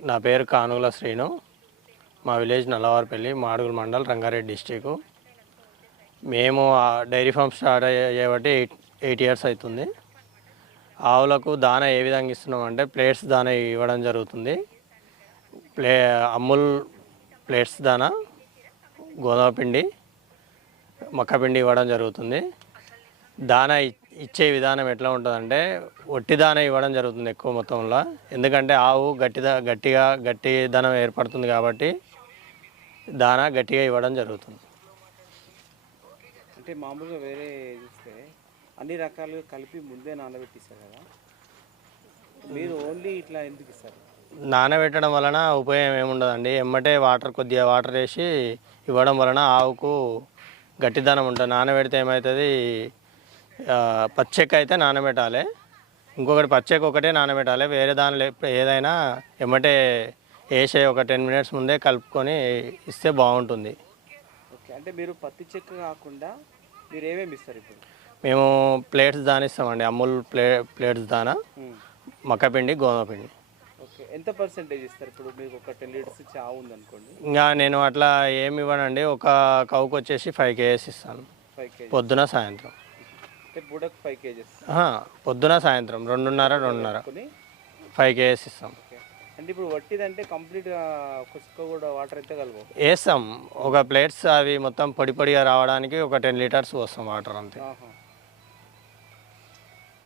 నా పేరు కానుగుల శ్రీను. మా విలేజ్ నల్లవారిపల్లి మాడుగుల మండల్ రంగారెడ్డి డిస్టిక్ మేము ఆ డైరీ ఫామ్ స్టార్ట్ అయ్యే- ఎయిట్ ఎయిట్ ఇయర్స్ అవుతుంది. ఆవులకు దాన ఏ విధంగా ఇస్తున్నామంటే ప్లేట్స్ దాన ఇవ్వడం జరుగుతుంది. ప్లే అమూల్ ప్లేట్స్ దాన గోధుమ పిండి మక్కపిండి ఇవ్వడం జరుగుతుంది. దాన ఇ- ఇచ్చే విధానం ఎట్లా ఉంటుందంటే ఒట్టి దాన ఇవ్వడం జరుగుతుంది ఎక్కువ మొత్తంలో. ఎందుకంటే ఆవు గట్టిద గట్టిగా గట్టి ధనం ఏర్పడుతుంది కాబట్టి దాన గట్టిగా ఇవ్వడం జరుగుతుంది. అంటే మామూలుగా వేరే చూస్తే అన్ని రకాలుగా కలిపి ముందే నానబెట్టిస్తారు కదా. మీరు ఓన్లీ ఇట్లా ఎందుకు ఇస్తారు? నానబెట్టడం వలన ఉపయోగం ఏముండదండి? ఎమ్మటే వాటర్ కొద్దిగా వాటర్ వేసి ఇవ్వడం వలన ఆవుకు గట్టిదనం ఉంటుంది. నానబెడితే ఏమవుతుంది? పచ్చెక్క అయితే నానబెట్టాలి. ఇంకొకటి పచ్చెక్క ఒకటే నానబెట్టాలి. వేరే దానిలో ఏదైనా ఎమ్మటే వేసే ఒక టెన్ మినిట్స్ ముందే కలుపుకొని ఇస్తే బాగుంటుంది. ఓకే అంటే మీరు పత్తి చెక్క కాకుండా మీరు ఏమేమి ఇస్తారు ఇప్పుడు? మేము ప్లేట్స్ దాని ఇస్తామండి అమూల్ ప్లే ప్లేట్స్ దానా. మక్కపిండి గోధుమ పిండి ఓకే ఎంత పర్సెంటేజ్ ఇస్తారు ఇప్పుడు మీకు ఒక టెన్ లీటర్స్ చావు ఉందనుకోండి? ఇంకా నేను అట్లా ఏమి ఇవ్వనండి. ఒక కవుకు వచ్చేసి ఫైవ్ కేజెస్ ఇస్తాను. పొద్దున సాయంత్రం. బుడక్ ఫైవ్ కేజెస్. పొద్దున సాయంత్రం రెండున్నర రెండున్నర. ఫైవ్ కేజెస్ ఇస్తాం. అంటే ఇప్పుడు వట్టిదంటే కంప్లీట్గా కుసుక కూడా వాటర్ అయితే కలవు. వేస్తాం. ఒక ప్లేట్స్ అవి మొత్తం పొడి పొడిగా రావడానికి ఒక టెన్ లీటర్స్ పోస్తాం వాటర్ అంతే.